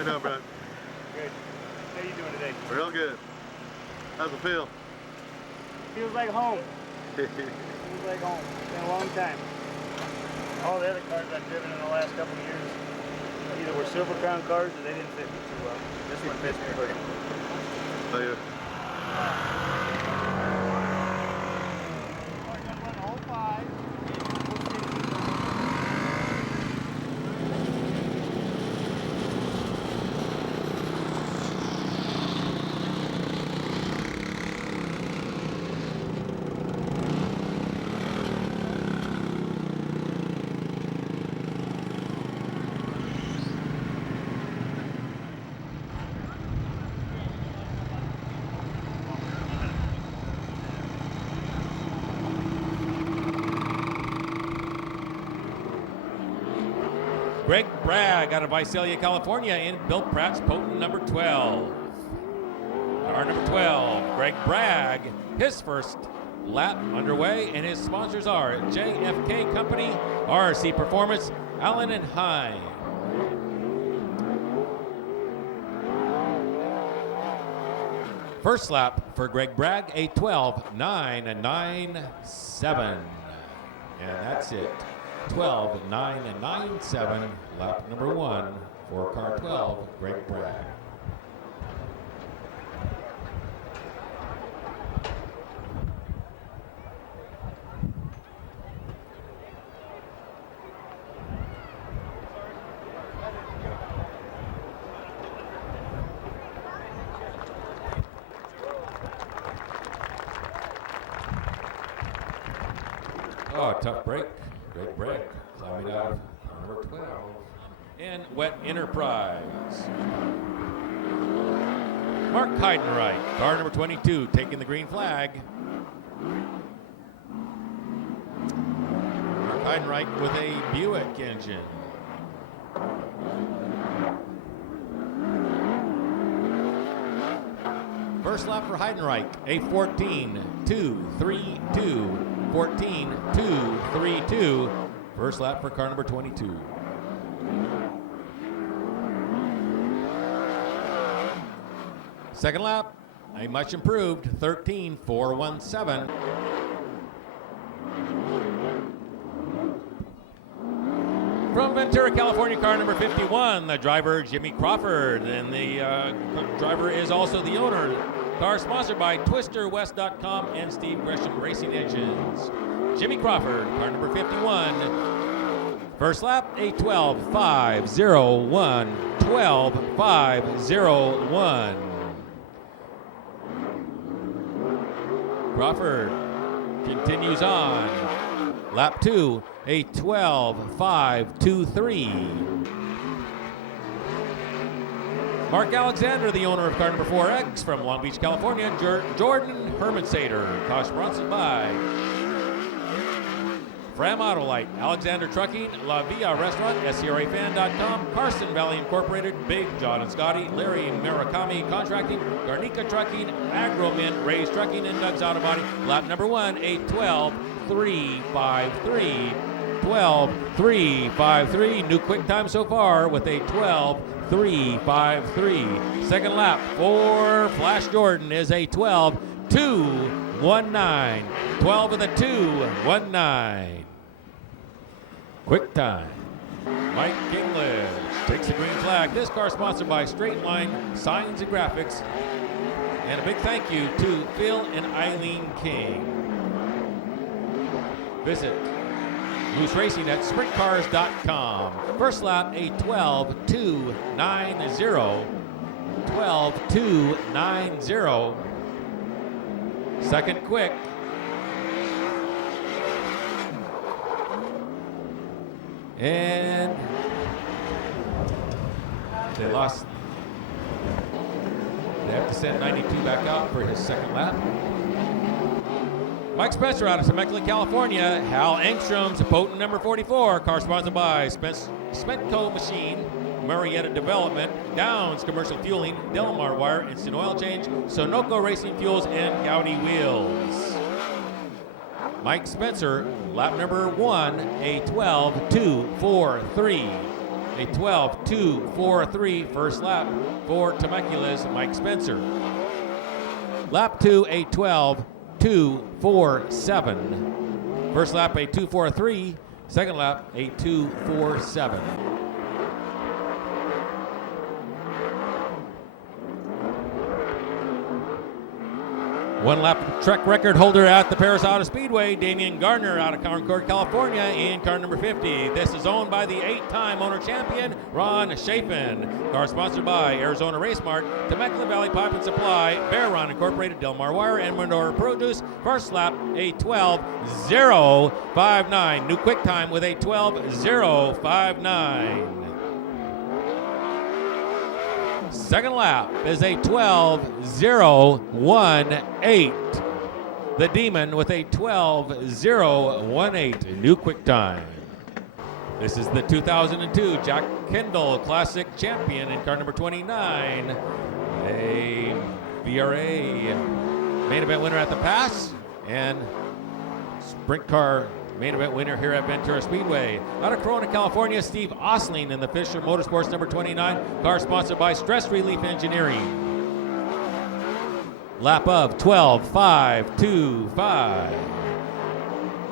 How you doing, Brad? Good. How you doing today? Real good. How's it feel? Feels like home. Feels like home. It's been a long time. All the other cars I've driven in the last couple of years either were Silver Crown cars or they didn't fit me too well. This one fits me perfect. So you Greg Bragg out of Visalia, California in Bill Pratt's potent number 12. Car number 12, Greg Bragg, his first lap underway, and his sponsors are JFK Company, RC Performance, Allen and Hine. First lap for Greg Bragg, a 12.997. And that's it. 12.997, lap number 1 for car 12, Greg Bragg. Oh, tough break. Great break. Climbing out of number 12. And Wet Enterprise. Mark Heidenreich, car number 22, taking the green flag. Mark Heidenreich with a Buick engine. First lap for Heidenreich, a 14.232. 14.232. First lap for car number 22. Second lap, a much improved 13.417. From Ventura, California, car number 51, the driver Jimmy Crawford, and the driver is also the owner. Car sponsored by TwisterWest.com and Steve Gresham Racing Engines. Jimmy Crawford, car number 51. First lap, a 12.501. 12.501. Crawford continues on. Lap 2, a 12.523. Mark Alexander, the owner of car number 4X from Long Beach, California, Jordan Hermansader, car sponsored by Fram Autolite, Alexander Trucking, La Via Restaurant, SCRAFan.com, Carson Valley Incorporated, Big John and Scotty, Larry Murakami Contracting, Garnica Trucking, Agromin, Ray's Trucking, and Doug's Auto Body. Lap number 1, a 12.353. 12.353. New quick time so far with a 12.353. Second lap for Flash Jordan is a 12.219. 12 of the 2.19. Quick time. Mike English takes the green flag. This car sponsored by Straight Line Signs and Graphics. And a big thank you to Phil and Eileen King. Visit Moose Racing at sprintcars.com. First lap, a 12.290. 12.290. Second quick. And they lost. They have to send 92 back out for his second lap. Mike Spencer out of Temecula, California. Hal Engstrom's potent number 44, car sponsored by Spentco Machine, Marietta Development, Downs Commercial Fueling, Delmar Wire, Instant Oil Change, Sunoco Racing Fuels, and Gaudi Wheels. Mike Spencer, lap number 1, a 12.243. a 12-2-4-3 first lap for Temecula's Mike Spencer. Lap 2, a 12-2-4-7. First lap, a 2-4-3. Second lap, a 2-4-7. One lap Trek record holder at the Paris Auto Speedway, Damian Gardner out of Concord, California, in car number 50. This is owned by the 8-time owner champion, Ron Chapin. Car sponsored by Arizona Race Mart, Temecula Valley Pipe and Supply, VRA Incorporated, Del Mar Wire, and Ventura Produce. First lap, a 12:059. New quick time with a 12:059. Second lap is a 12:018. The Demon with a 12:018. New quick time. This is the 2002 Jack Kendall Classic Champion in car number 29. A VRA main event winner at the Pass and sprint car main event winner here at Ventura Speedway. Out of Corona, California, Steve Osling in the Fisher Motorsports number 29. Car sponsored by Stress Relief Engineering. Lap of 12:525.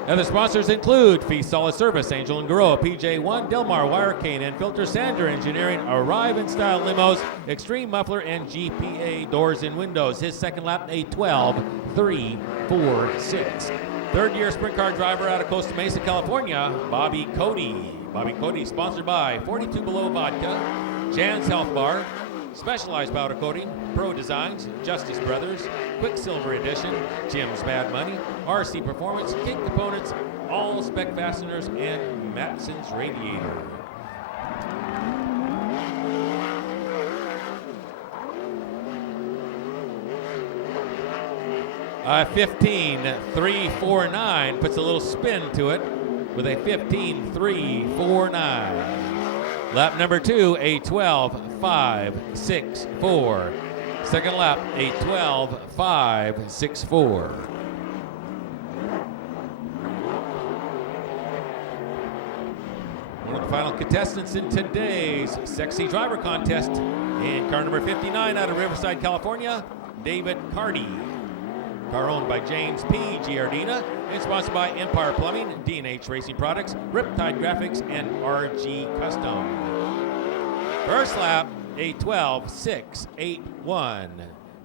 Other sponsors include Fee Solid Service, Angel and Garoa, PJ1, Delmar Wire, Cane and Filter, Sander Engineering, Arrive in Style Limos, Extreme Muffler, and GPA Doors and Windows. His second lap, a 12:346. Third-year sprint car driver out of Costa Mesa, California, Bobby Cody. Bobby Cody, sponsored by 42 Below Vodka, Jan's Health Bar, Specialized Powder Coating, Pro Designs, Justice Brothers, Quicksilver Edition, Jim's Bad Money, RC Performance, King Components, All Spec Fasteners, and Matson's Radiator. 15:349 puts a little spin to it with a 15:349. Lap number 2, a 12:564. Second lap, a 12:564. One of the final contestants in today's Sexy Driver Contest in car number 59 out of Riverside, California, David Carty. Car owned by James P. Giardina and sponsored by Empire Plumbing, D&H Racing Products, Riptide Graphics, and RG Custom. First lap, a 12:681.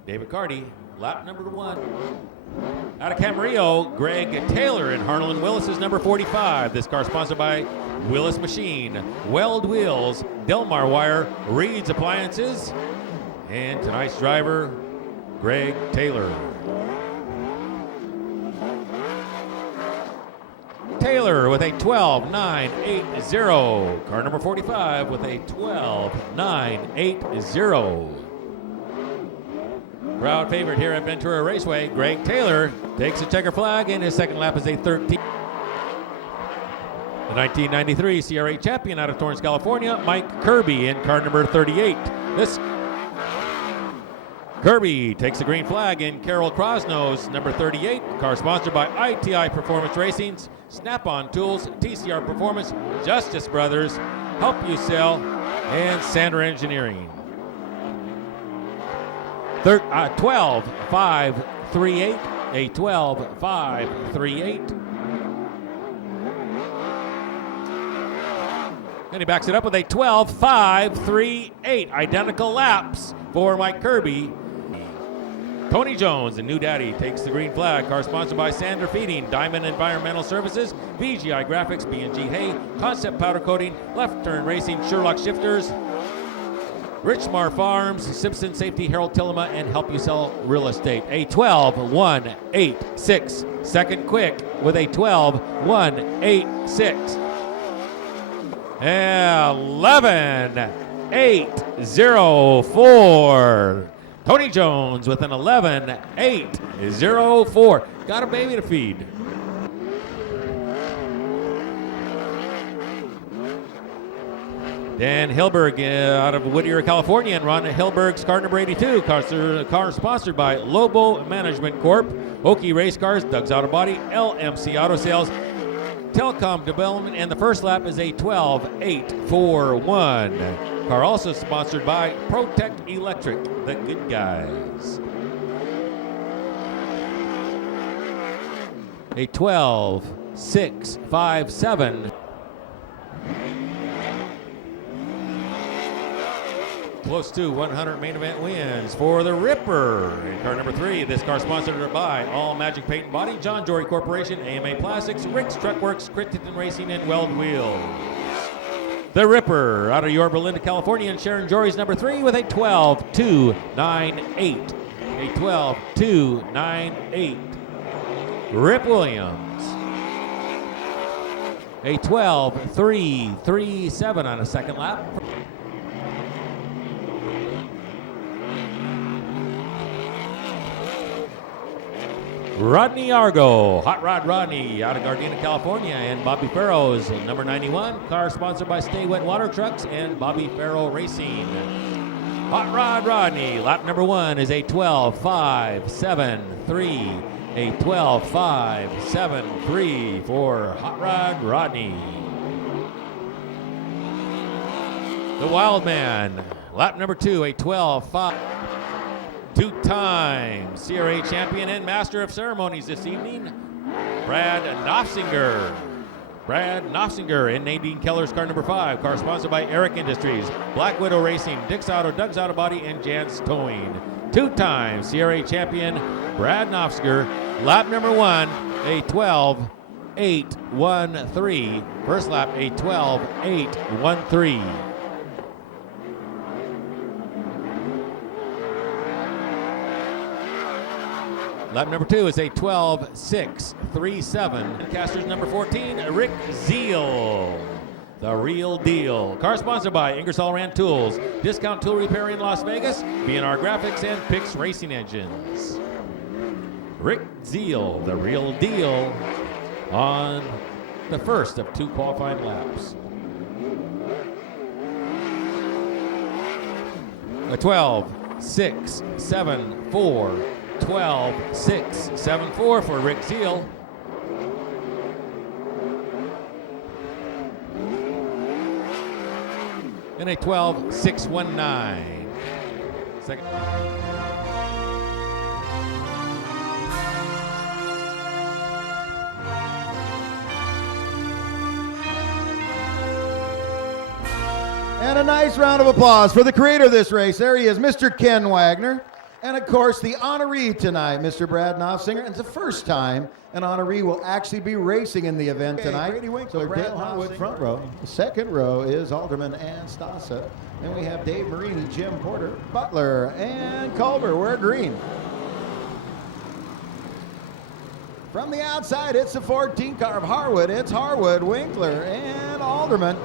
David Carty, lap number 1. Out of Camarillo, Greg Taylor in Harlan Willis's number 45. This car sponsored by Willis Machine, Weld Wheels, Delmar Wire, Reed's Appliances, and tonight's driver, Greg Taylor. Taylor with a 12:980. Car number 45 with a 12:980. Crowd favorite here at Ventura Raceway, Greg Taylor takes a checker flag, and his second lap is a 13. The 1993 CRA champion out of Torrance, California, Mike Kirby in car number 38. This Kirby takes the green flag in Carol Crosnow's number 38. Car sponsored by ITI Performance Racings, Snap-on Tools, TCR Performance, Justice Brothers, Help You Sell, and Sander Engineering. 12:538, a 12:538. And he backs it up with a 12:538. Identical laps for Mike Kirby. Tony Jones, the new daddy, takes the green flag. Car sponsored by Sander Feeding, Diamond Environmental Services, VGI Graphics, B&G Hay, Concept Powder Coating, Left Turn Racing, Sherlock Shifters, Richmar Farms, Simpson Safety, Harold Tillema, and Help You Sell Real Estate. A 12:186. Second quick with a 12:186. 11:804. Tony Jones with an 11:804. Got a baby to feed. Dan Hilberg out of Whittier, California, and Ron Hilberg's car number 82. Car sponsored by Lobo Management Corp., Oki Race Cars, Doug's Auto Body, LMC Auto Sales, Telecom Development, and the first lap is a 12.841. Car also sponsored by Protect Electric, the good guys. A 12.657. Close to 100 main event wins for the Ripper. In car number 3, this car sponsored by All Magic Paint and Body, John Jory Corporation, AMA Plastics, Rick's Truck Works, Crittenden Racing, and Weld Wheels. The Ripper out of Yorba Linda, California, and Sharon Jory's number 3 with a 12.298. A 12.298. Rip Williams. A 12.337 on a second lap. Rodney Argo, Hot Rod Rodney out of Gardena, California, and Bobby Farrow's number 91. Car sponsored by Stay Wet Water Trucks and Bobby Farrow Racing. Hot Rod Rodney, lap number 1 is a 12.573. A 12.573 for Hot Rod Rodney. The Wild Man, lap number 2, a 12.5. Two-time CRA champion and master of ceremonies this evening, Brad Knopfsinger. Brad Knopfsinger in Nadine Keller's car number 5. Car sponsored by Eric Industries, Black Widow Racing, Dick's Auto, Doug's Auto Body, and Jantz Towing. Two-time CRA champion, Brad Knopfsinger. Lap number 1, a 12.813. First lap, a 12.813. Lap number 2 is a 12.637. Casters number 14, Rick Zeal. The real deal. Car sponsored by Ingersoll Rand Tools, Discount Tool Repair in Las Vegas, B&R Graphics, and Pix Racing Engines. Rick Zeal, the real deal, on the first of 2 qualifying laps. A 12.674. 12.674 for Rick Zeal. And a 12.619. Second. And a nice round of applause for the creator of this race. There he is, Mr. Ken Wagner. And of course, the honoree tonight, Mr. Brad Knopfsinger. And it's the first time an honoree will actually be racing in the event tonight. Brady Winkler, so Dale Harwood front row. The second row is Alderman and Stassa. Then we have Dave Marini, Jim Porter, Butler, and Culver. We're green. From the outside, it's the 14 car of Harwood. It's Harwood, Winkler, and Alderman.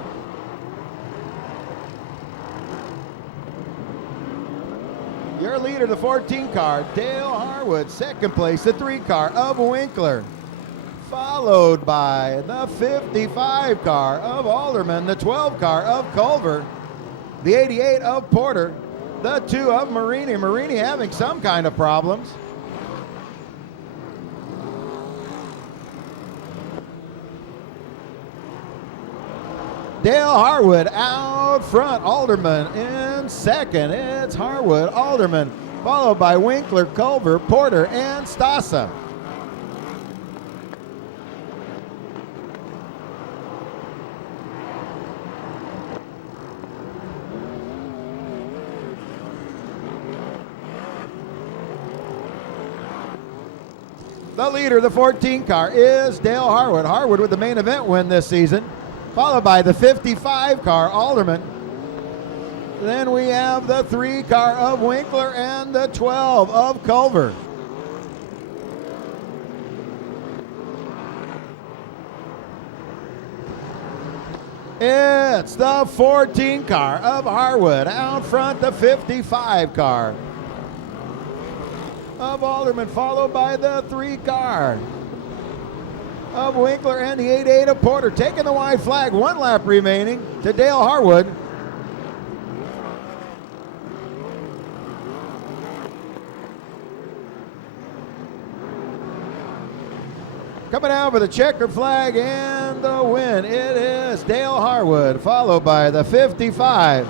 Your leader, the 14 car, Dale Harwood. Second place, the 3 car of Winkler. Followed by the 55 car of Alderman, the 12 car of Culver, the 88 of Porter, the 2 of Marini. Marini having some kind of problems. Dale Harwood out front, Alderman in second. It's Harwood, Alderman, followed by Winkler, Culver, Porter, and Stassa. The leader, the 14 car, is Dale Harwood. Harwood with the main event win this season, followed by the 55 car, Alderman. Then we have the 3 car of Winkler and the 12 of Culver. It's the 14 car of Harwood. Out front, the 55 car of Alderman, followed by the 3 car of Winkler and the 88 of Porter. Taking the white flag, 1 lap remaining to Dale Harwood. Coming out with a checkered flag and the win, it is Dale Harwood, followed by the 55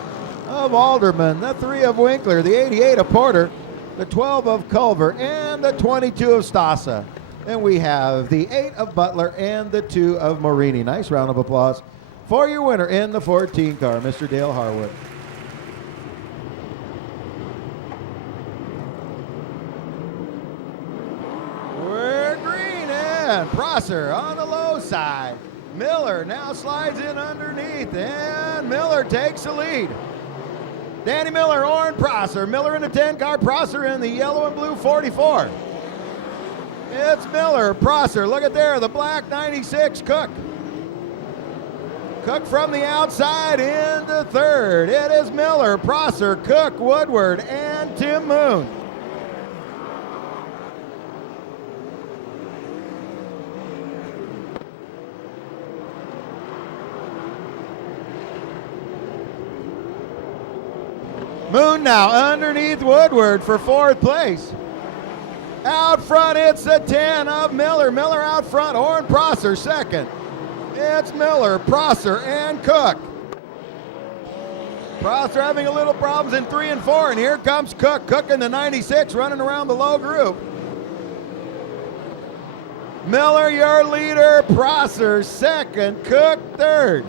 of Alderman, the 3 of Winkler, the 88 of Porter, the 12 of Culver, and the 22 of Stassa. And we have the 8 of Butler and the 2 of Morini. Nice round of applause for your winner in the 14 car, Mr. Dale Harwood. We're green and Prosser on the low side. Miller now slides in underneath and Miller takes the lead. Danny Miller, Orrin Prosser. Miller in the 10 car, Prosser in the yellow and blue 44. It's Miller, Prosser. Look at there, the black 96, Cook. Cook from the outside into third. It is Miller, Prosser, Cook, Woodward, and Tim Moon. Moon now underneath Woodward for 4th place. Out front, it's the 10 of Miller. Miller out front, Orrin Prosser second. It's Miller, Prosser, and Cook. Prosser having a little problems in 3 and 4, and here comes Cook. Cook in the 96 running around the low group. Miller, your leader, Prosser second, Cook third.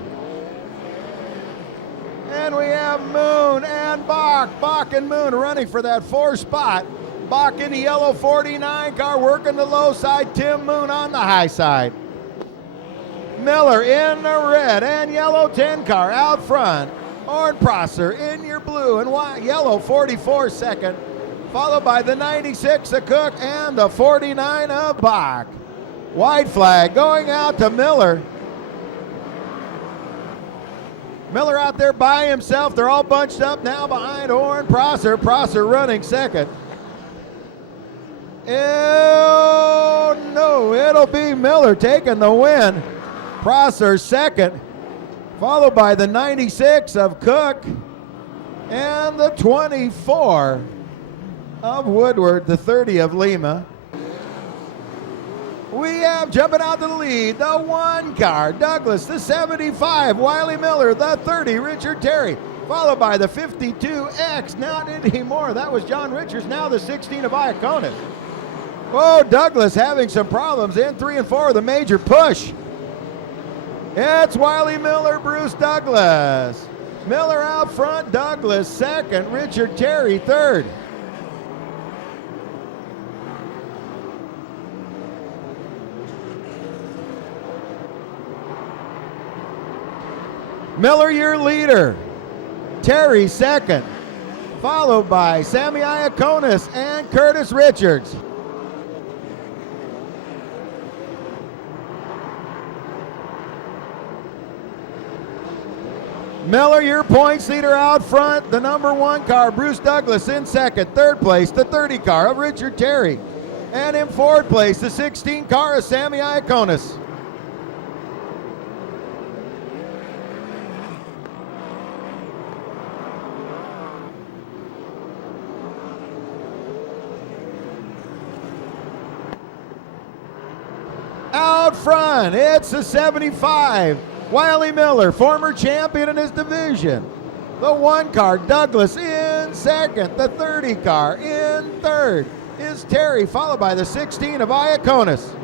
And we have Moon and Bach. Bach and Moon running for that 4th spot. Bach in the yellow 49 car working the low side. Tim Moon on the high side. Miller in the red and yellow 10 car out front. Orrin Prosser in your blue and white, yellow 44 second. Followed by the 96 of Cook and the 49 of Bach. White flag going out to Miller. Miller out there by himself. They're all bunched up now behind Orrin Prosser. Prosser running second. Oh, no, it'll be Miller taking the win. Prosser second, followed by the 96 of Cook and the 24 of Woodward, the 30 of Lima. We have jumping out to the lead, the 1 car, Douglas, the 75, Wiley Miller, the 30, Richard Terry, followed by the 52X, not anymore. That was John Richards, now the 16 of Iaconis. Oh, Douglas having some problems in 3 and 4 of the major push. It's Wiley Miller, Bruce Douglas. Miller out front, Douglas second, Richard Terry third. Miller, your leader. Terry second, followed by Sammy Iaconis and Curtis Richards. Miller, your points leader out front. The number 1 car, Bruce Douglas in second. 3rd place, the 30 car of Richard Terry. And in 4th place, the 16 car of Sammy Iaconis. Out front, it's the 75. Wiley Miller, former champion in his division. The 1 car, Douglas in second. The 30 car in third is Terry, followed by the 16 of Iaconis.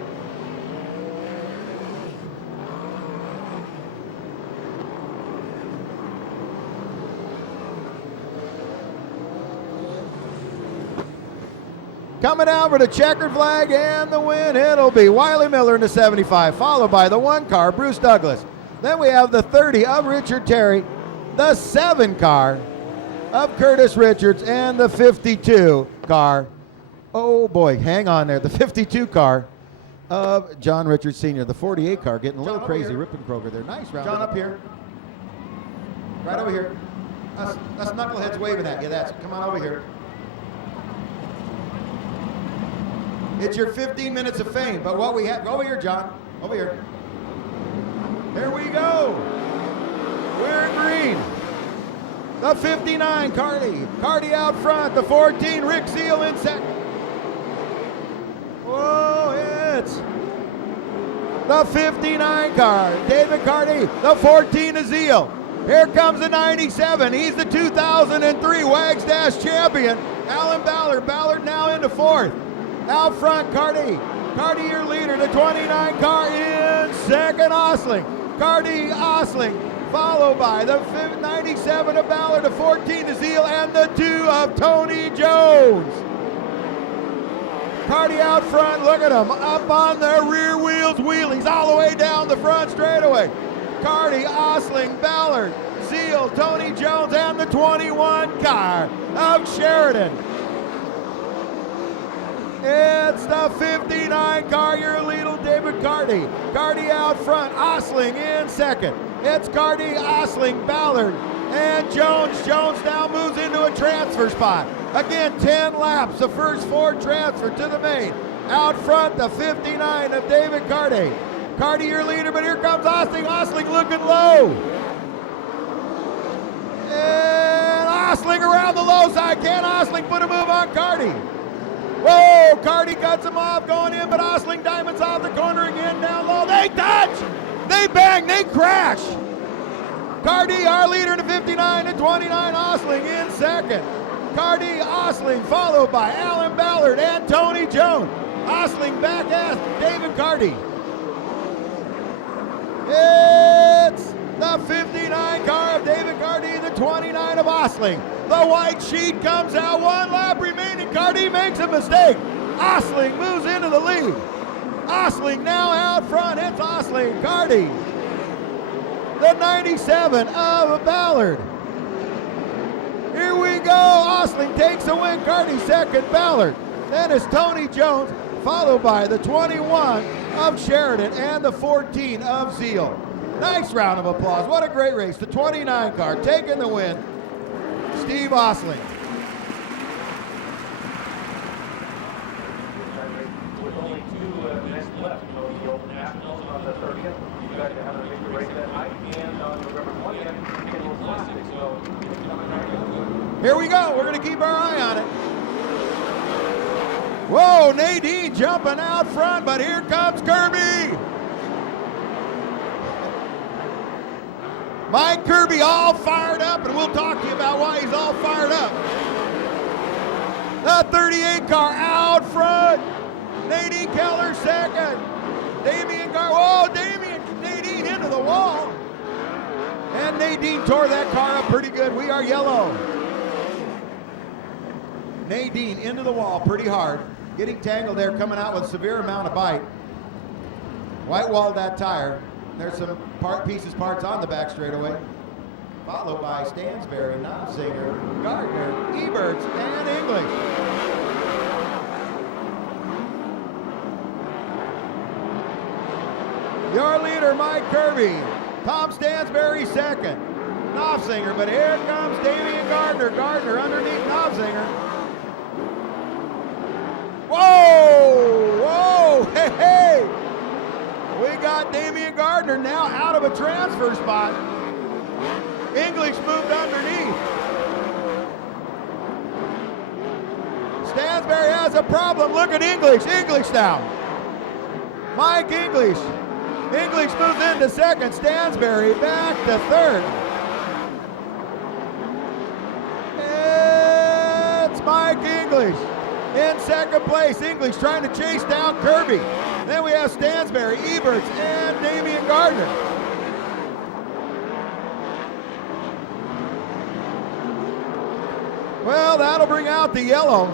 Coming out for the checkered flag and the win, it'll be Wiley Miller in the 75, followed by the 1 car, Bruce Douglas. Then we have the 30 of Richard Terry, the 7 car of Curtis Richards, and the 52 car, oh boy, hang on there, the 52 car of John Richards Sr., the 48 car, getting a little crazy, ripping Kroger there. Nice round. John, up here. Right over here. Us knuckleheads waving at you, that's it. Come on over here. It's your 15 minutes of fame, but what we have, go over here, John, over here. There we go. We're in green. The 59, Cardi. Cardi out front. The 14, Rick Seal in second. Whoa, it's the 59 car, David Carty, the 14 of Zeal. Here comes the 97. He's the 2003 Wags Dash champion, Alan Ballard. Ballard now into fourth. Out front, Carty. Carty, your leader, the 29 car in second, Osling. Carty, Osling, followed by the 97 of Ballard, the 14 of Zeal, and the 2 of Tony Jones. Carty out front, look at him, up on the rear wheels, wheelies all the way down the front straightaway. Carty, Osling, Ballard, Zeal, Tony Jones, and the 21 car of Sheridan. It's the 59 car, your leader, David Carty. Carty out front, Osling in second. It's Carty, Osling, Ballard, and Jones. Jones now moves into a transfer spot. Again, 10 laps, the first 4 transfer to the main. Out front, the 59 of David Carty. Carty, your leader, but here comes Osling. Osling looking low. And Osling around the low side. Can Osling put a move on Carty? Whoa, Carty cuts him off going in, but Osling diamonds off the corner again, down low. They touch! They bang, they crash. Carty, our leader in the 59 and 29, Osling in second. Carty, Osling, followed by Alan Ballard and Tony Jones. Osling back at David Carty. It's the 59 car of David Carty, the 29 of Osling. The white sheet comes out, 1 lap remaining. Carty makes a mistake. Osling moves into the lead. Osling now out front. It's Osling, Carty. The 97 of Ballard. Here we go. Osling takes a win. Carty second, Ballard. Then it's Tony Jones, followed by the 21 of Sheridan and the 14 of Zeal. Nice round of applause. What a great race. The 29 car taking the win. Steve Osling. With only 2 minutes left, the Open Nationals on the 30th. You guys have a big race that night, and on November 20th, Kittle Classic. So, here we go. We're going to keep our eye on it. Whoa, Nadine jumping out front, but here comes Kirby. Mike Kirby all fired up, and we'll talk to you about why he's all fired up. The 38 car out front. Nadine Keller second. Nadine into the wall. And Nadine tore that car up pretty good. We are yellow. Nadine into the wall pretty hard. Getting tangled there, coming out with a severe amount of bite. White walled that tire. There's some parts on the back straightaway. Followed by Stansberry, Knopfsinger, Gardner, Eberts, and English. Your leader, Mike Kirby. Tom Stansberry second. Knopfsinger, but here comes Damian Gardner. Gardner underneath Knopfsinger. Whoa! Whoa! Hey, hey! We got Damian Gardner now out of a transfer spot. English moved underneath. Stansberry has a problem. Look at English. English now. Mike English. English moves into second. Stansberry back to third. It's Mike English in second place. English trying to chase down Kirby. Then we have Stansberry, Eberts, and Damian Gardner. Well, that'll bring out the yellow.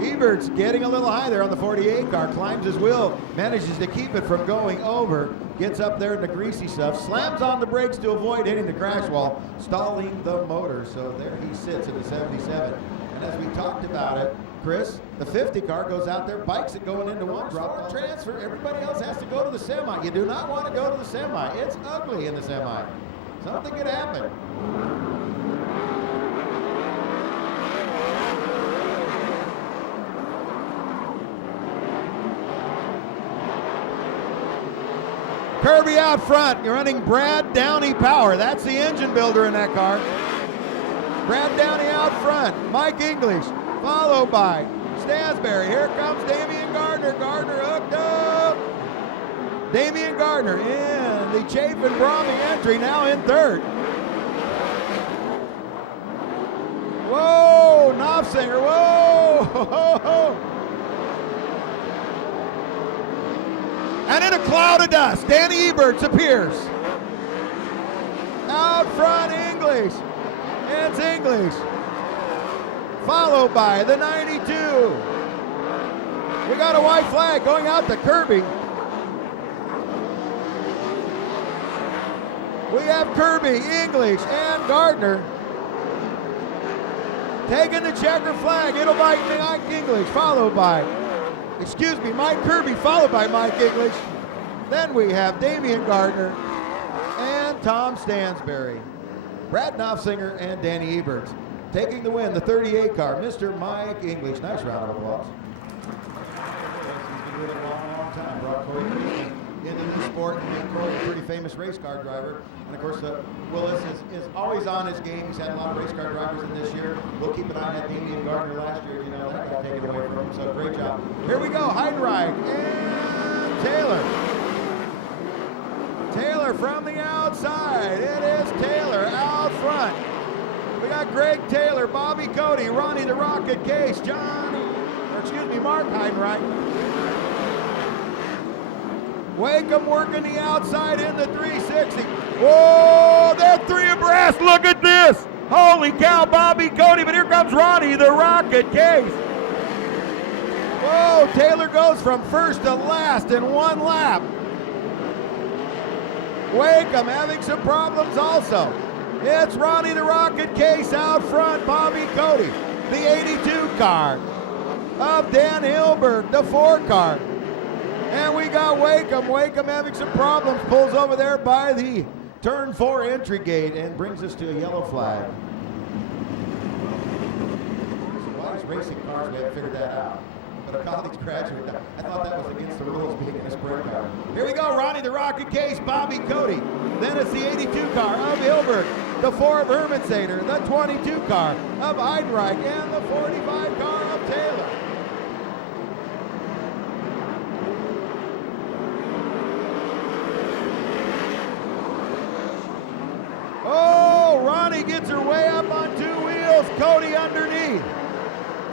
Eberts getting a little high there on the 48 car, climbs his wheel, manages to keep it from going over, gets up there in the greasy stuff, slams on the brakes to avoid hitting the crash wall, stalling the motor. So there he sits in the 77. And as we talked about it, Chris, the 50 car goes out there, bikes it going into one, drop the transfer. Everybody else has to go to the semi. You do not want to go to the semi. It's ugly in the semi. Something could happen. Kirby out front, you're running Brad Downey power. That's the engine builder in that car. Brad Downey out front, Mike English, followed by Stansberry. Here comes Damian Gardner. Gardner hooked Damian Gardner in the Chafin Bromley entry, now in third. Whoa, Knopfsinger, whoa! Ho, ho, ho. And in a cloud of dust, Danny Eberts appears. Out front, English. It's English. Followed by the 92. We got a white flag going out to Kirby. We have Kirby, English, and Gardner taking the checker flag. It'll be Mike English, followed by, Mike Kirby, followed by Mike English. Then we have Damian Gardner and Tom Stansberry. Brad Knopfsinger and Danny Eberts taking the win, the 38 car, Mr. Mike English. Nice round of applause. He's been doing it a long time. Brought Corey into the sport, and Corey, a pretty famous race car driver. And of course, Willis is always on his game. He's had a lot of race car drivers in this year. We'll keep an eye on Damian Gardner last year. You know, that got taken away from him, so great job. Here we go, Heidenreich and Taylor. Taylor from the outside. It is Taylor out front. We got Greg Taylor, Bobby Cody, Ronnie the Rocket Case, Mark Heidenreich. Wakeham working the outside in the 360. Whoa, they're three abreast. Look at this. Holy cow, Bobby Cody, but here comes Ronnie the Rocket Case. Whoa, Taylor goes from first to last in one lap. Wakeham having some problems also. It's Ronnie the Rocket Case out front, Bobby Cody. The 82 car of Dan Hilberg, the 4 car. And we got Wakeham. Wakeham having some problems. Pulls over there by the turn 4 entry gate and brings us to a yellow flag. So why is racing cars? We haven't figured that out. But a college graduate, I thought that was against the rules being in a sprint car. Here we go, Ronnie the Rocket Case, Bobby Cody. Then it's the 82 car of Hilberg, the 4 of Hermansader, the 22 car of Heidenreich, and the 45 car of Taylor. Oh, Ronnie gets her way up on 2 wheels. Cody underneath.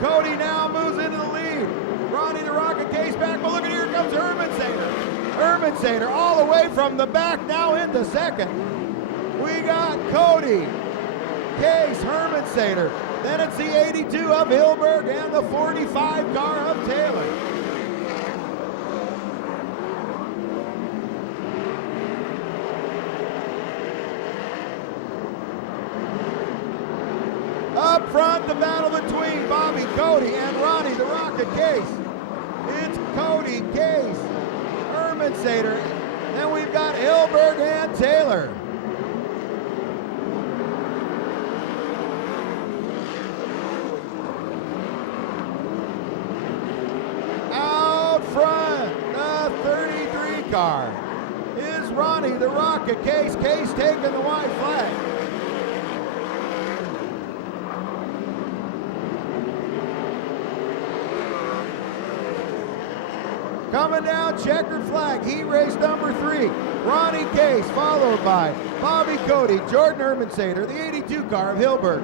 Cody now moves into the lead. Ronnie the Rocket Case back, but look at here comes Hermansader. Hermansader all the way from the back now into second. We got Cody, Case, Hermansader. Then it's the 82 of Hilberg and the 45 car of Taylor. Up front, the battle between Bobby Cody and Ronnie the Rocket Case. It's Cody, Case, Hermansader, then we've got Hilberg and Taylor. Out front, the 33 car is Ronnie the Rocket Case. Case taking the white flag. Coming down, checkered flag, heat race number 3. Ronnie Case, followed by Bobby Cody, Jordan Hermansader, the 82 car of Hilberg.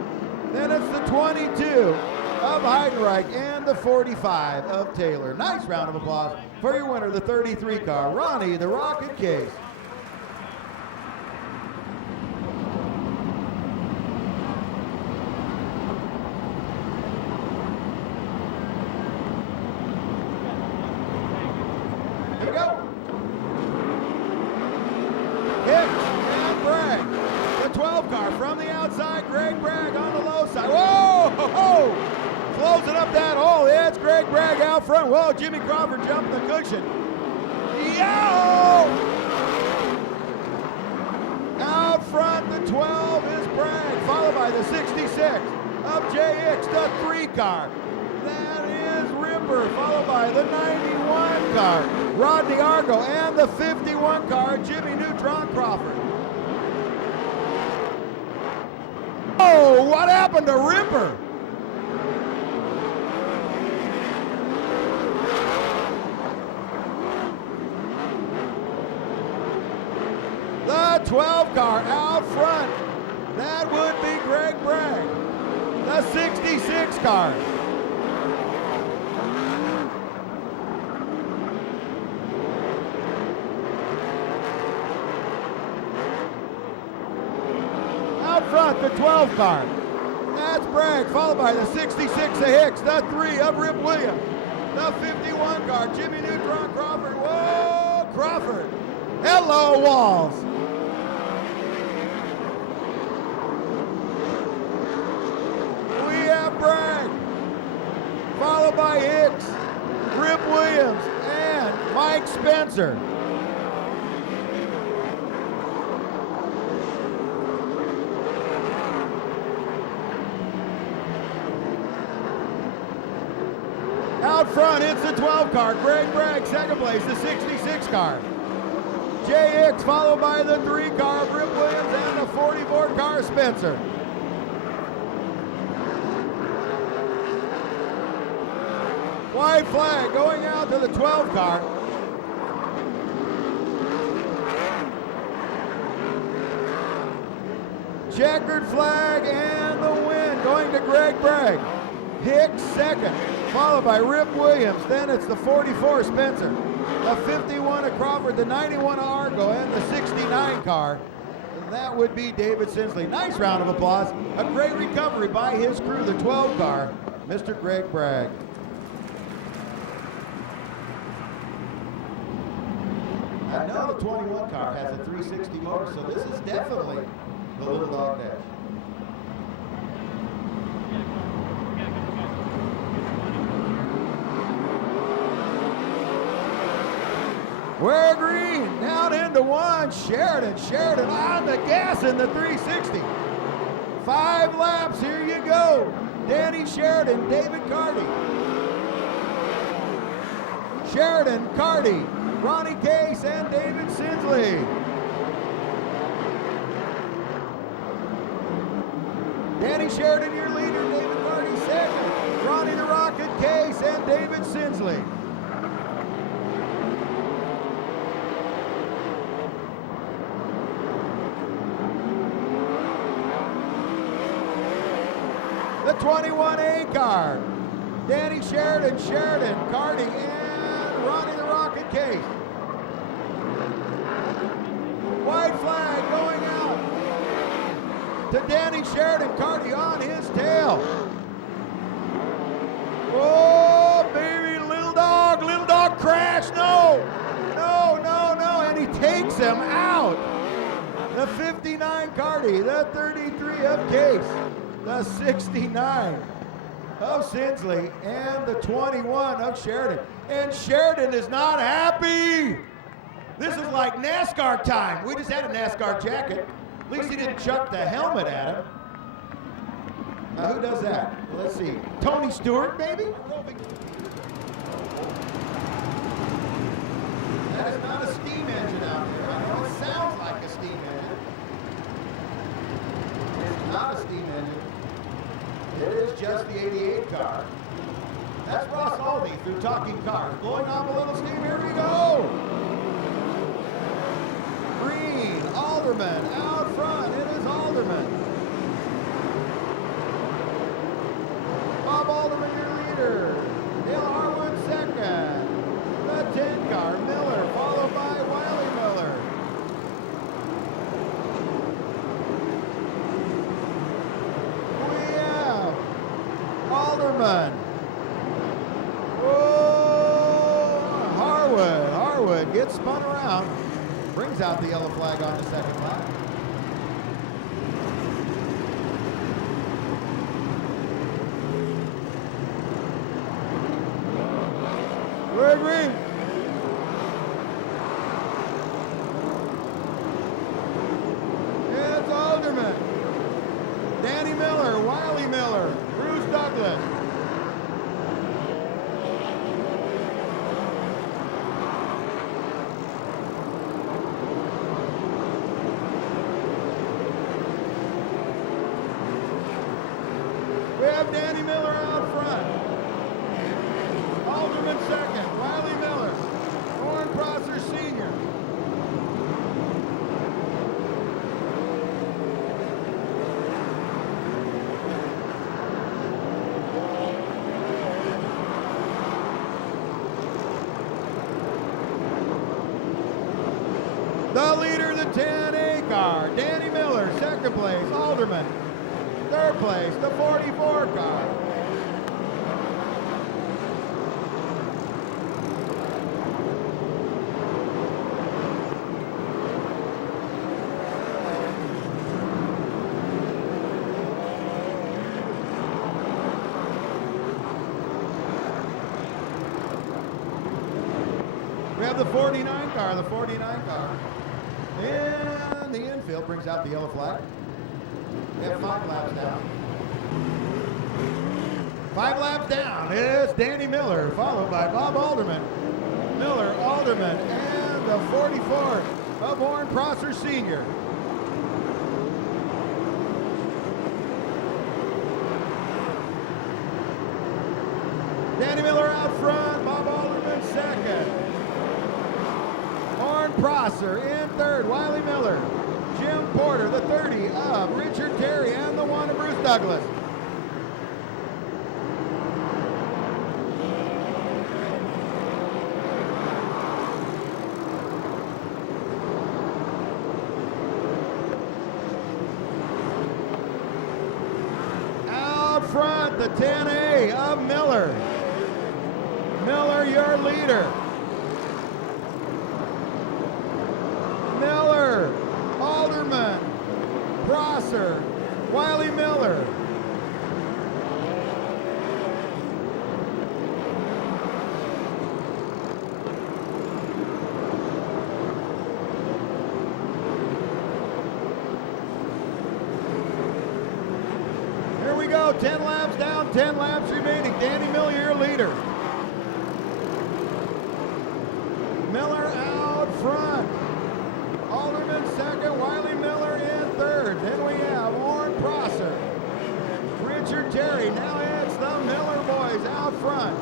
Then it's the 22 of Heidenreich and the 45 of Taylor. Nice round of applause for your winner, the 33 car, Ronnie the Rocket Case. Here we go. Hicks and Bragg. The 12 car from the outside. Greg Bragg on the low side. Whoa! Ho, ho. Closing up that hole. It's Greg Bragg out front. Whoa, Jimmy Crawford jumping the cushion. Yo! Out front, the 12 is Bragg, followed by the 66 of JX, the 3 car. That is Ripper, followed by the 91 car, Rodney Argo, and the 51 car, Jimmy Neutron Crawford. Oh, what happened to Ripper? The 12 car out front. That would be Greg Bragg. The 66 car. Out front, the 12 car. That's Bragg, followed by the 66 of Hicks, the 3 of Rip Williams, the 51 car, Jimmy Neutron Crawford. Whoa, Crawford. Hello, Walls. We have Bragg, followed by Hicks, Rip Williams, and Mike Spencer. Out front, it's the 12 car. Greg Bragg, second place, the 66 car. Jay Hicks, followed by the 3 car of Rip Williams and the 44 car Spencer. White flag going out to the 12 car. Checkered flag and the win going to Greg Bragg. Hicks second, followed by Rip Williams. Then it's the 44 Spencer, the 51 of Crawford, the 91 of Argo, and the 69 car. And that would be David Sinsley. Nice round of applause. A great recovery by his crew, the 12 car, Mr. Greg Bragg. I know the 21 car has a 360 motor, so this is definitely the Little Dog Dash. We're green, down into 1, Sheridan on the gas in the 360. 5 laps, here you go. Danny Sheridan, David Carty. Sheridan, Carty, Ronnie Case, and David Sinsley. Danny Sheridan, your leader, David Carty second. Ronnie the Rocket Case, and David Sinsley. The 21A car, Danny Sheridan, Carty, and Ronnie the Rocket Case. White flag going out to Danny Sheridan, Carty on his tail. Oh, baby, little dog crash, no, and he takes him out. The 59 Carty, the 33 of Case, the 69 of Sinsley, and the 21 of Sheridan. And Sheridan is not happy. This is like NASCAR time. We just had a NASCAR jacket. At least he didn't chuck the helmet at him. Who does that? Let's see. Tony Stewart, maybe? That is not a steam engine out there. I know it sounds like a steam engine. It's not a steam engine. It is just the 88 car. That's Ross Aldie through Talking Cars. Blowing off a little steam. Here we go. Green, Alderman out front. It is Alderman. Bob Alderman, your leader. Dale Harwood second. The 10 car, Miller, followed by Wiley Miller. We have Alderman. Oh, Harwood gets spun around. Brings out the yellow flag on the second lap. We're green. It's Alderman. Danny Miller, Wiley Miller, Bruce Douglas. The leader, the 10A car, Danny Miller. Second place, Alderman. Third place, the 44 car. We have the 49 car, the 49 car. And the infield brings out the yellow flag. We have 5 laps down. 5 laps down. It's Danny Miller, followed by Bob Alderman. Miller, Alderman, and the 44 of Warren Prosser Sr. Danny Miller out front, Bob Alderman second. Warren Prosser in third, Wiley Miller. Jim Porter, the 30 of Richard Terry, and the 1 of Bruce Douglas. Out front, the 10A of Miller. Miller, your leader. Miller, Alderman, Prosser, Wiley Miller. Here we go, 10 laps down, 10 laps remaining. Danny Miller, your leader. Miller out front. Alderman second, Wiley Miller in third. Then we have Warren Prosser, Richard Terry. Now it's the Miller boys out front.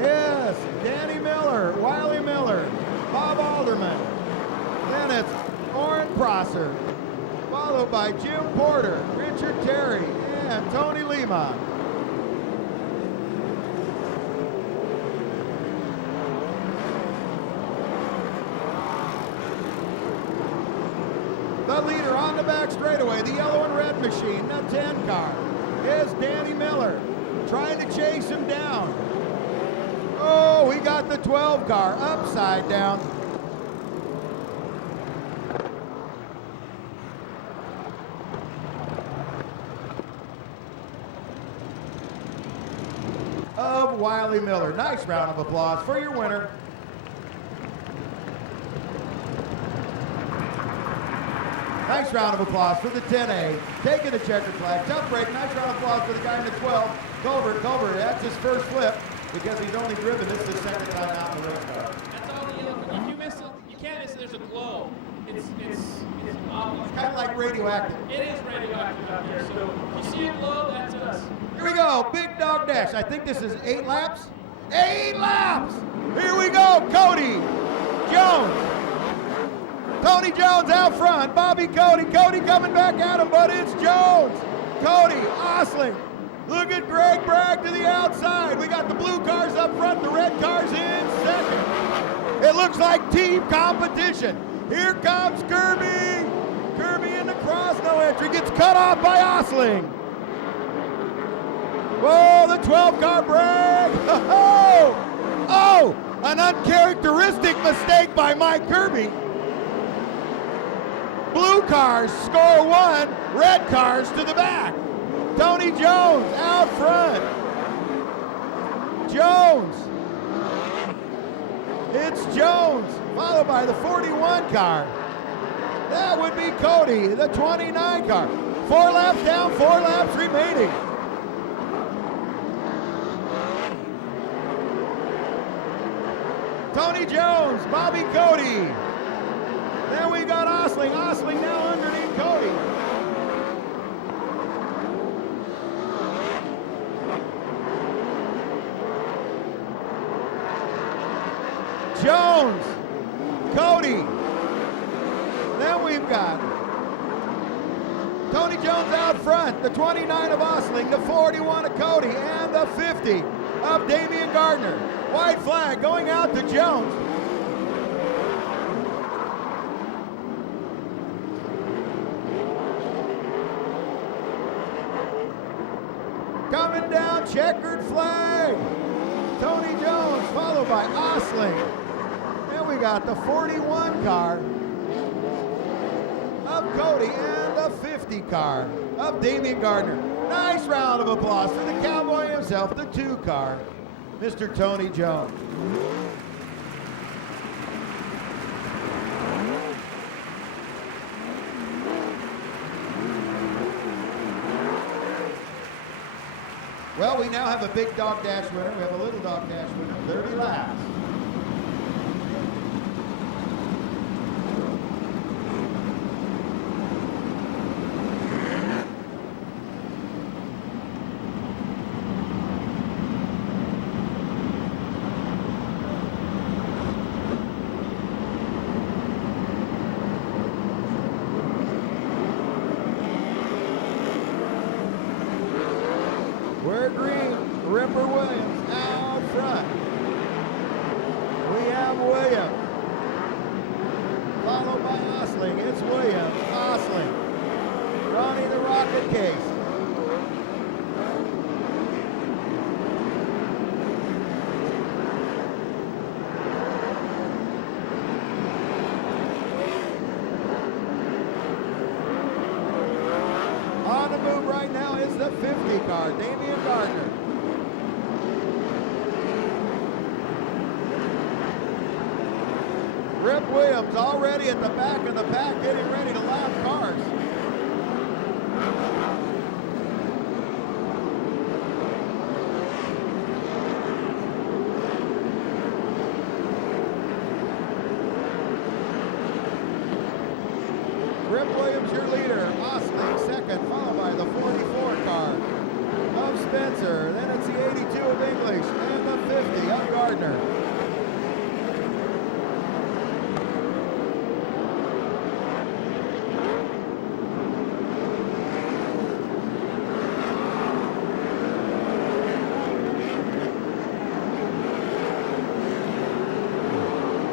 Yes, Danny Miller, Wiley Miller, Bob Alderman. Then it's Warren Prosser, followed by Jim Porter, Richard Terry, and Tony Lima. The leader on the back straightaway, the yellow and red machine, the 10 car, is Danny Miller, trying to chase him down. Oh, we got the 12 car upside down. Of Wiley Miller. Nice round of applause for your winner. Nice round of applause for the 10A, taking the checkered flag. Tough break. Nice round of applause for the guy in the 12. Culver, that's his first flip because he's only driven this the second time out in the race car. That's all the yellow. If you miss it, you can't miss it. There's a glow. It's obvious. Kind of like radioactive. It is radioactive out there. So if you see a glow, that's us. Here we go, Big Dog Dash. I think this is 8 laps. 8 laps! Here we go, Cody Jones. Tony Jones out front, Bobby Cody coming back at him, but it's Jones. Cody, Osling. Look at Greg Bragg to the outside. We got the blue cars up front, the red cars in second. It looks like team competition. Here comes Kirby. Kirby in the cross, no entry, gets cut off by Osling. Whoa, the 12 car Bragg. Oh, an uncharacteristic mistake by Mike Kirby. Blue cars score 1, red cars to the back. Tony Jones out front. Jones. It's Jones, followed by the 41 car. That would be Cody, the 29 car. 4 laps down, 4 laps remaining. Tony Jones, Bobby Cody. Then we got Osling. Osling now underneath Cody. Jones, Cody. Then we've got Tony Jones out front, the 29 of Osling, the 41 of Cody, and the 50 of Damian Gardner. White flag going out to Jones. Coming down, checkered flag. Tony Jones followed by Osling. Then we got the 41 car of Cody and the 50 car of Damian Gardner. Nice round of applause for the cowboy himself, the 2 car, Mr. Tony Jones. Well, we now have a big dog dash winner. We have a little dog dash winner, 30 laps. We're green, Ripper Williams out front. We have Williams, followed by Osling. It's Williams, Osling, Ronnie the Rocket Case. On the move right now is the 50 car, Damian Gardner. Rip Williams already at the back of the pack, getting ready to lap cars. Rip Williams, your leader. Osling second, followed by the 44 car of Spencer. Then it's the 82 of English and the 50 of Gardner.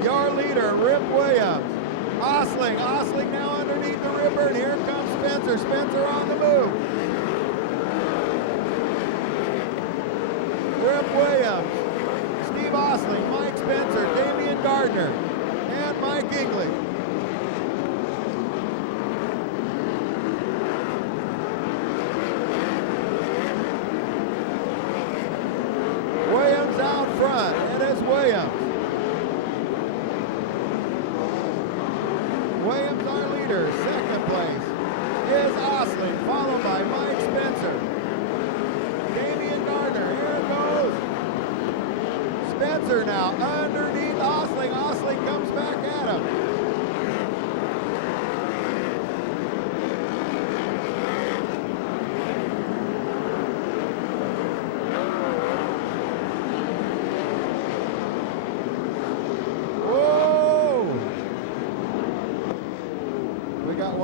Your leader, Rip Williams. Osling now underneath the Ripper, and here comes Spencer. Spencer on the move. Rip Williams, Steve Osling, Mike Spencer, Damian Gardner, and Mike English. Williams out front. It is Williams. Williams, our leader. Second place is Osling, followed by Mike Spencer. Damian Gardner, here it goes. Spencer now underneath Osling. Osling comes back at him.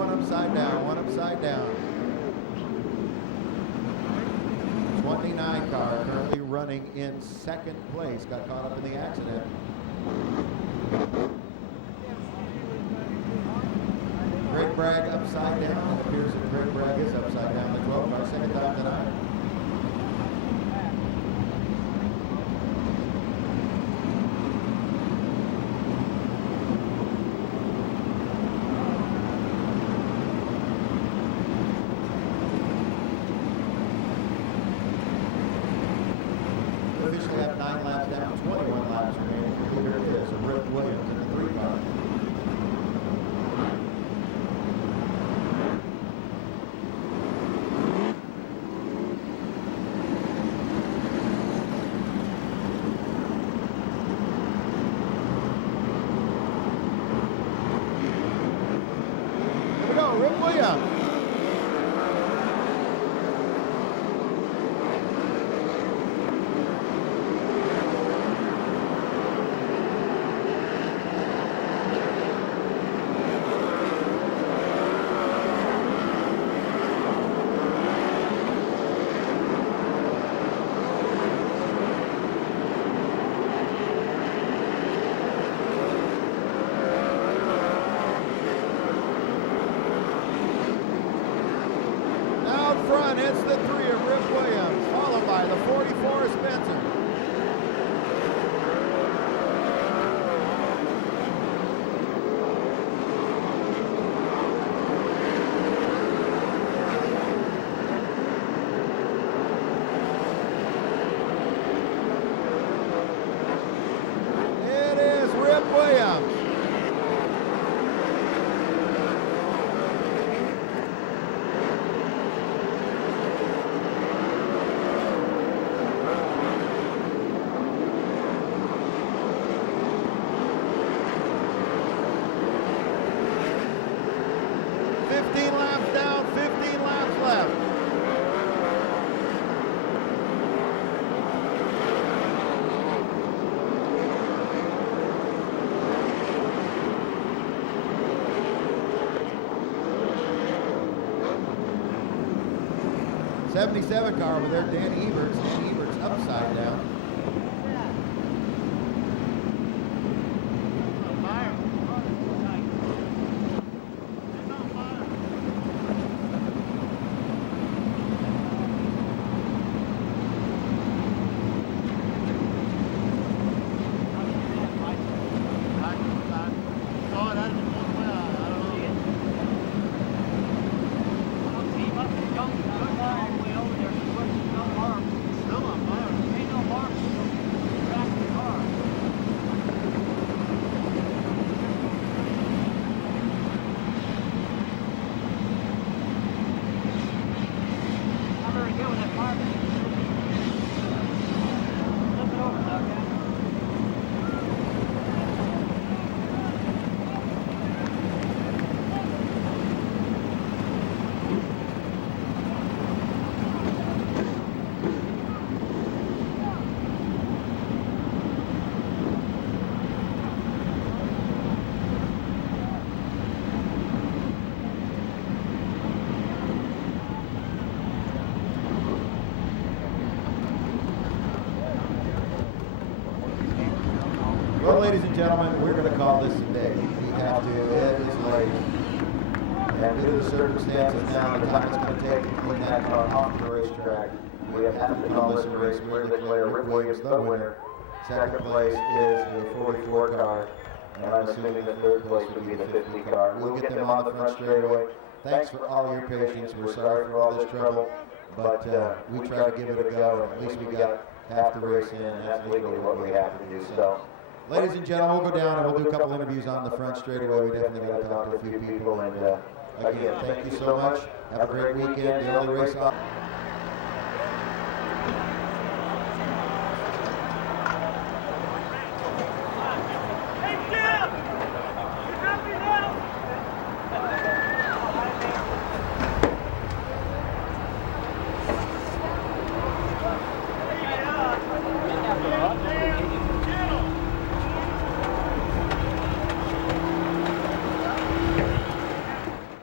Upside down, one upside down. 29 car currently running in second place. Got caught up in the accident. Greg Bragg upside down. It appears that Greg Bragg is upside down. The 12 car, second time tonight. Officially have 9 laps down, 21 laps remaining. Here it is, Rip Williams in the 3 car. Here we go, Rip Williams. for Spencer. It is Rip Williams. Laps down, 15 laps left. '77 car over there, Dan Eberts. Dan Eberts upside down. Well, ladies and gentlemen, we're going to call this a day. We have to. It is late. And due to the circumstances now, the time it's going to take to clean that car off the racetrack, we have to call this a race where the player, Rip Williams, the winner. Second place is the 44 car, and I'm assuming the third place would be the 50 car. We'll get them on the front straightaway. Thanks for all your patience. We're sorry for all this trouble, but we try to give it a go, and at least we got half the race in, and that's legally what we have to do. So, ladies and gentlemen, we'll go down and we'll do a couple interviews on the front straightaway. We definitely got to talk to a few people, and again, thank you so much. Have a great weekend. The only race on.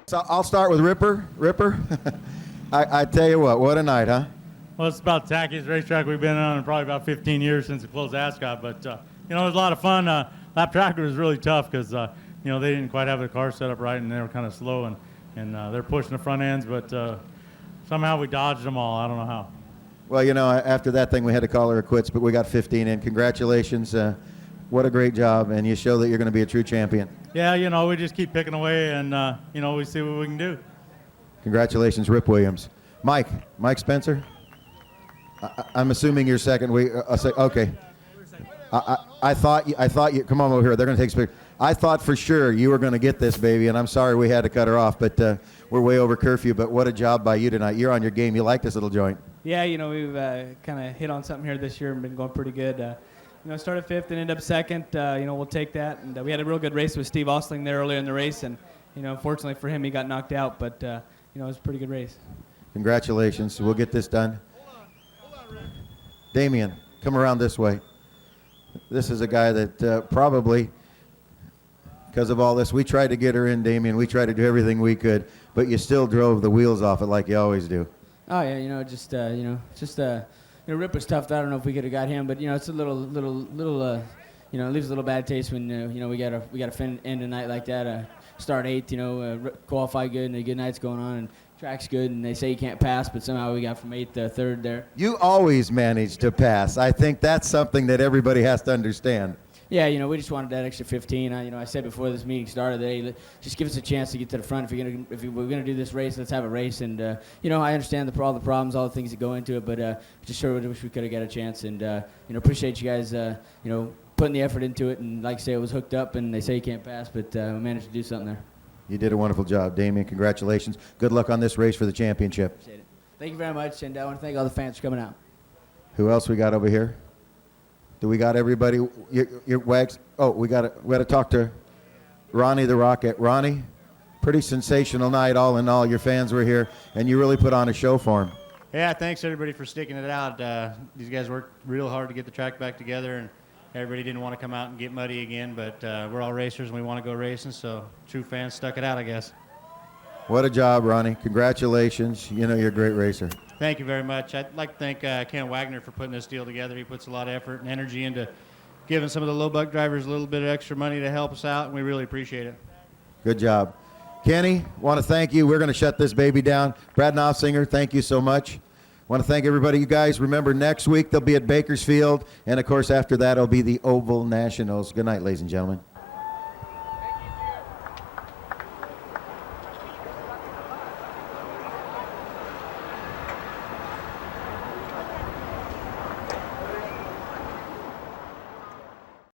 So I'll start with Ripper. Ripper, I tell you what a night, huh? Well, it's about the tackiest racetrack we've been on in probably about 15 years since it closed Ascot. But, you know, it was a lot of fun. Lap tracker was really tough because, you know, they didn't quite have the car set up right and they were kind of slow and they're pushing the front ends. But somehow we dodged them all. I don't know how. Well, you know, after that thing, we had to call her quits, but we got 15 in. Congratulations. What a great job, and you show that you're going to be a true champion. Yeah, you know, we just keep picking away, and, you know, we see what we can do. Congratulations, Rip Williams. Mike Spencer? I'm assuming you're second. Okay. I thought you, come on over here. They're going to take a picture. I thought for sure you were going to get this, baby, and I'm sorry we had to cut her off, but we're way over curfew, but what a job by you tonight. You're on your game. You like this little joint. Yeah, you know, we've kind of hit on something here this year and been going pretty good. You know, started fifth and ended up second. You know, we'll take that. And we had a real good race with Steve Ostling there earlier in the race. And, you know, unfortunately for him, he got knocked out. But, you know, it was a pretty good race. Congratulations. We'll get this done. Damien, come around this way. This is a guy that probably, because of all this, we tried to get her in, Damien. We tried to do everything we could. But you still drove the wheels off it like you always do. Oh, yeah, you know, just, you know, just, you know, Rip was tough. I don't know if we could have got him, but you know, it's a little, you know, it leaves a little bad taste when you know we got to end a night like that. Start eighth, you know, qualify good, and a good night's going on, and track's good, and they say you can't pass, but somehow we got from 8th to 3rd there. You always manage to pass. I think that's something that everybody has to understand. Yeah, we just wanted that extra 15. I said before this meeting started, hey, just give us a chance to get to the front. If we're gonna do this race, let's have a race. And I understand all the problems, all the things that go into it, but just sure wish we could have got a chance. And appreciate you guys, putting the effort into it. And like I say, it was hooked up, and they say you can't pass, but we managed to do something there. You did a wonderful job, Damien. Congratulations. Good luck on this race for the championship. Appreciate it. Thank you very much, and I want to thank all the fans for coming out. Who else we got over here? Do we got everybody? Your Wags? Oh, we got to talk to Ronnie the Rocket. Ronnie, pretty sensational night all in all. Your fans were here, and you really put on a show for them. Yeah, thanks everybody for sticking it out. These guys worked real hard to get the track back together, and everybody didn't want to come out and get muddy again, but we're all racers and we want to go racing, so true fans stuck it out, I guess. What a job, Ronnie. Congratulations. You're a great racer. Thank you very much. I'd like to thank Ken Wagner for putting this deal together. He puts a lot of effort and energy into giving some of the low buck drivers a little bit of extra money to help us out, and we really appreciate it. Good job. Kenny, want to thank you. We're going to shut this baby down. Brad Knopfsinger, thank you so much. Want to thank everybody. You guys, remember next week they'll be at Bakersfield, and of course after that it'll be the Oval Nationals. Good night, ladies and gentlemen.